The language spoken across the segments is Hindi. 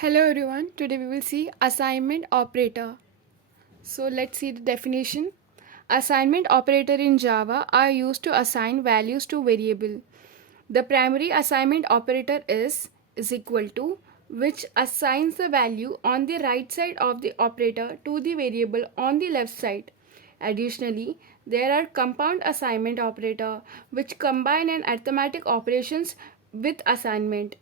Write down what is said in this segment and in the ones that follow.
Hello everyone, today we will see assignment operator. So let's see the definition. Assignment operator in Java are used to assign values to variable. The primary assignment operator is equal to, which assigns the value on the right side of the operator to the variable on the left side. Additionally, there are compound assignment operator which combine an arithmetic operations with assignment.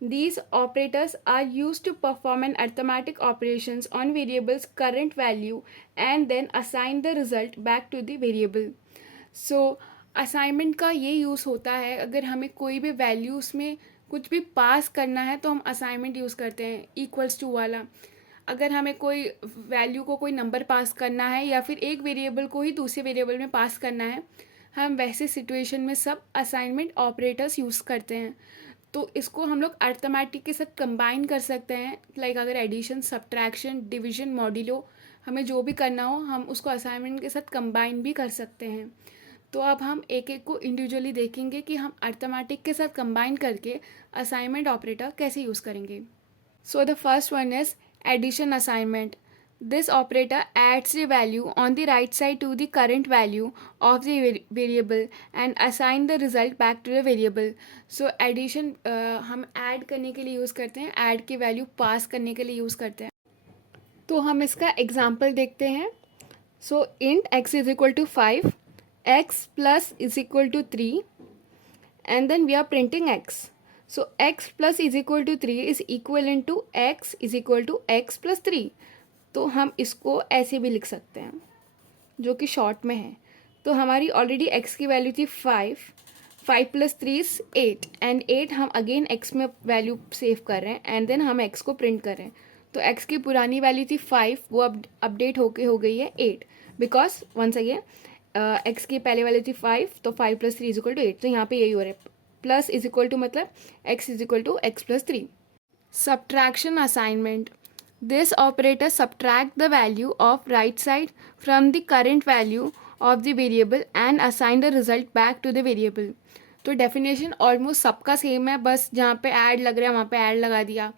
These operators are used to perform an arithmetic operations on variable's current value and then assign the result back to the variable. So assignment का ये यूज़ होता है, अगर हमें कोई भी वैल्यू उसमें कुछ भी पास करना है तो हम असाइनमेंट यूज़ करते हैं इक्वल्स टू वाला. अगर हमें कोई वैल्यू को कोई नंबर पास करना है या फिर एक वेरिएबल को ही दूसरे वेरिएबल में पास करना है, हम वैसे सिचुएशन में सब असाइनमेंट ऑपरेटर्स यूज़ करते हैं. तो इसको हम लोग अर्थमेटिक के साथ कंबाइन कर सकते हैं. लाइक अगर एडिशन, सब्ट्रैक्शन, डिवीजन, मॉड्यूलो हमें जो भी करना हो हम उसको असाइनमेंट के साथ कंबाइन भी कर सकते हैं. तो अब हम एक एक को इंडिविजुअली देखेंगे कि हम अर्थमेटिक के साथ कंबाइन करके असाइनमेंट ऑपरेटर कैसे यूज़ करेंगे. So the first one is addition assignment. This operator adds the value on the right side to the current value of the variable and assign the result back to the variable. So addition हम add करने के लिए यूज़ करते हैं, add की value pass करने के लिए यूज़ करते हैं. तो हम इसका example देखते हैं. So int x is equal to 5, x plus is equal to 3 and then we are printing x. So x plus is equal to 3 is equivalent to x is equal to x plus 3. तो हम इसको ऐसे भी लिख सकते हैं जो कि शॉर्ट में है. तो हमारी ऑलरेडी x की वैल्यू थी 5 प्लस 3 इज 8 एंड 8 हम अगेन x में वैल्यू सेव कर रहे हैं एंड देन हम x को प्रिंट कर रहे हैं. तो x की पुरानी वैल्यू थी 5, वो अब अपडेट होके हो गई है 8 बिकॉज वंस अगेन x की पहले वैल्यू थी 5, तो 5 प्लस 3 इज इक्वल टू 8. तो यहाँ पे यही हो रहा है, प्लस इज इक्वल टू मतलब x is equal to x plus 3. Subtraction assignment. This operator subtract the value of right side from the current value of the variable and assign the result back to the variable. तो डेफिनेशन ऑलमोस्ट सबका सेम है, बस जहाँ पे ऐड लग रहा है वहाँ पे ऐड लगा दिया,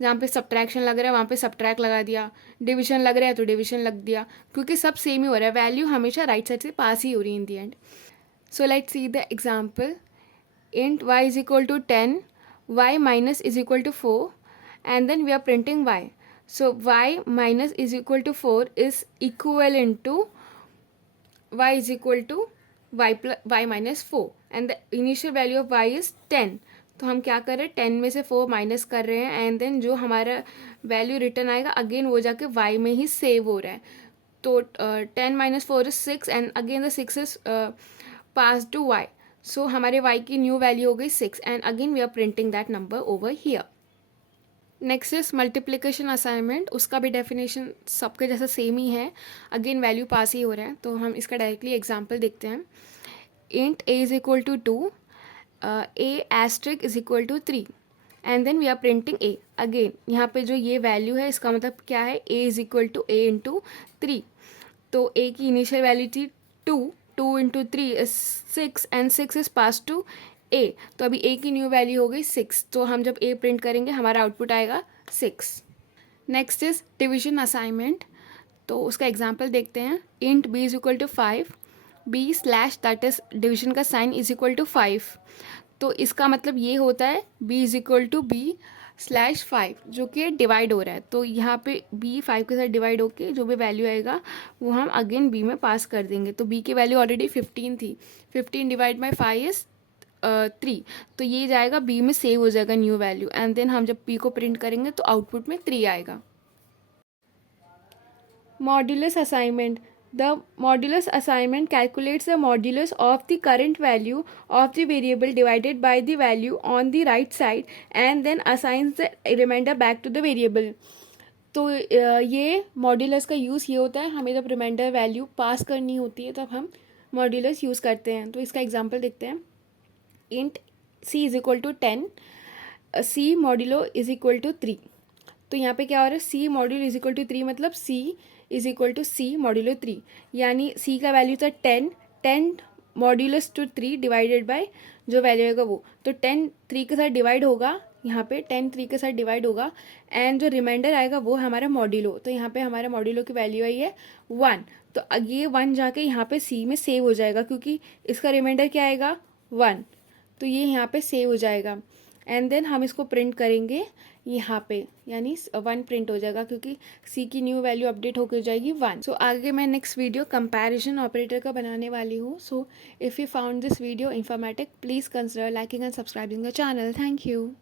जहाँ पे सब्ट्रैक्शन लग रहा है वहाँ पे सब्ट्रैक्ट लगा दिया, डिविजन लग रहा है तो डिविजन लग दिया, क्योंकि सब सेम ही हो रहा है, वैल्यू हमेशा राइट साइड से पास ही हो रही है in the end. So let's see the example. int y is equal to 10, y minus is equal to 4 and then we are printing y. So y minus is equal to 4 is equivalent to y is equal to y minus 4 and the initial value of y is 10. तो हम क्या कर रहे हैं, 10 में से 4 माइनस कर रहे हैं एंड देन जो हमारा वैल्यू रिटर्न आएगा अगेन वो जाके y में ही सेव हो रहा है. तो 10 minus 4 is 6 and again the 6 is pass to y. So हमारे y की न्यू वैल्यू हो गई 6 and again we are printing that number over here. Next is multiplication assignment. उसका भी डेफिनेशन सबके जैसा सेम ही है, अगेन वैल्यू पास ही हो रहा है. तो हम इसका डायरेक्टली एग्जांपल देखते हैं. Int a is equal to 2, a asterisk is equal to 3 and then we are printing a. Again यहाँ पे जो ये वैल्यू है इसका मतलब क्या है, a is equal to a into 3. तो a की इनिशियल वैल्यू थी 2 into 3 is 6 and 6 is pass to a. तो अभी a की न्यू वैल्यू हो गई 6, तो हम जब a प्रिंट करेंगे हमारा आउटपुट आएगा 6. Next is division assignment. तो उसका एग्जांपल देखते हैं. Int b is equal to 5, b slash that is division का साइन इज इक्वल टू 5. तो इसका मतलब ये होता है b is equal to b slash 5 जो कि डिवाइड हो रहा है. तो यहाँ पे b 5 के साथ डिवाइड होके जो भी वैल्यू आएगा वो हम अगेन b में पास कर देंगे. तो b की वैल्यू ऑलरेडी 15 थी, 15 डिवाइड बाई 5 इज 3. तो ये जाएगा b में सेव हो जाएगा न्यू वैल्यू एंड देन हम जब p को प्रिंट करेंगे तो आउटपुट में 3 आएगा. Modulus assignment. The modulus assignment calculates the modulus of the current value of the variable divided by the value on the right side and then assigns the reminder back to the variable. तो ये मॉड्यूलस का यूज़ ये होता है, हमें जब रिमाइंडर वैल्यू पास करनी होती है तब हम मॉड्यूलस यूज़ करते हैं. तो इसका एग्जांपल देखते हैं. Int c is equal to 10, c modulo is equal to 3. तो यहाँ पे क्या हो रहा है, c module is equal to 3 मतलब c is equal to c modulo 3. यानी c का वैल्यू था 10 मॉड्यूलस टू 3 डिवाइडेड बाय जो वैल्यू आएगा वो, तो 10 3 के साथ डिवाइड होगा, यहाँ पे 10 3 के साथ डिवाइड होगा, एंड जो रिमाइंडर आएगा वो हमारा मॉड्यूलो, तो यहाँ पे हमारा मॉड्यूलो की वैल्यू आई है 1। तो ये 1 जाके यहाँ पे सी में सेव हो जाएगा, क्योंकि इसका रिमाइंडर क्या आएगा 1, तो ये यहाँ पे सेव हो जाएगा। एंड देन हम इसको प्रिंट करेंगे यहाँ पे, यानी 1 प्रिंट हो जाएगा, क्योंकि सी की न्यू वैल्यू अपडेट होकर जाएगी 1। सो आगे मैं नेक्स्ट वीडियो कंपैरिजन ऑपरेटर का बनाने वाली हूँ। So if you found this video informative, please consider liking and subscribing the channel. Thank you.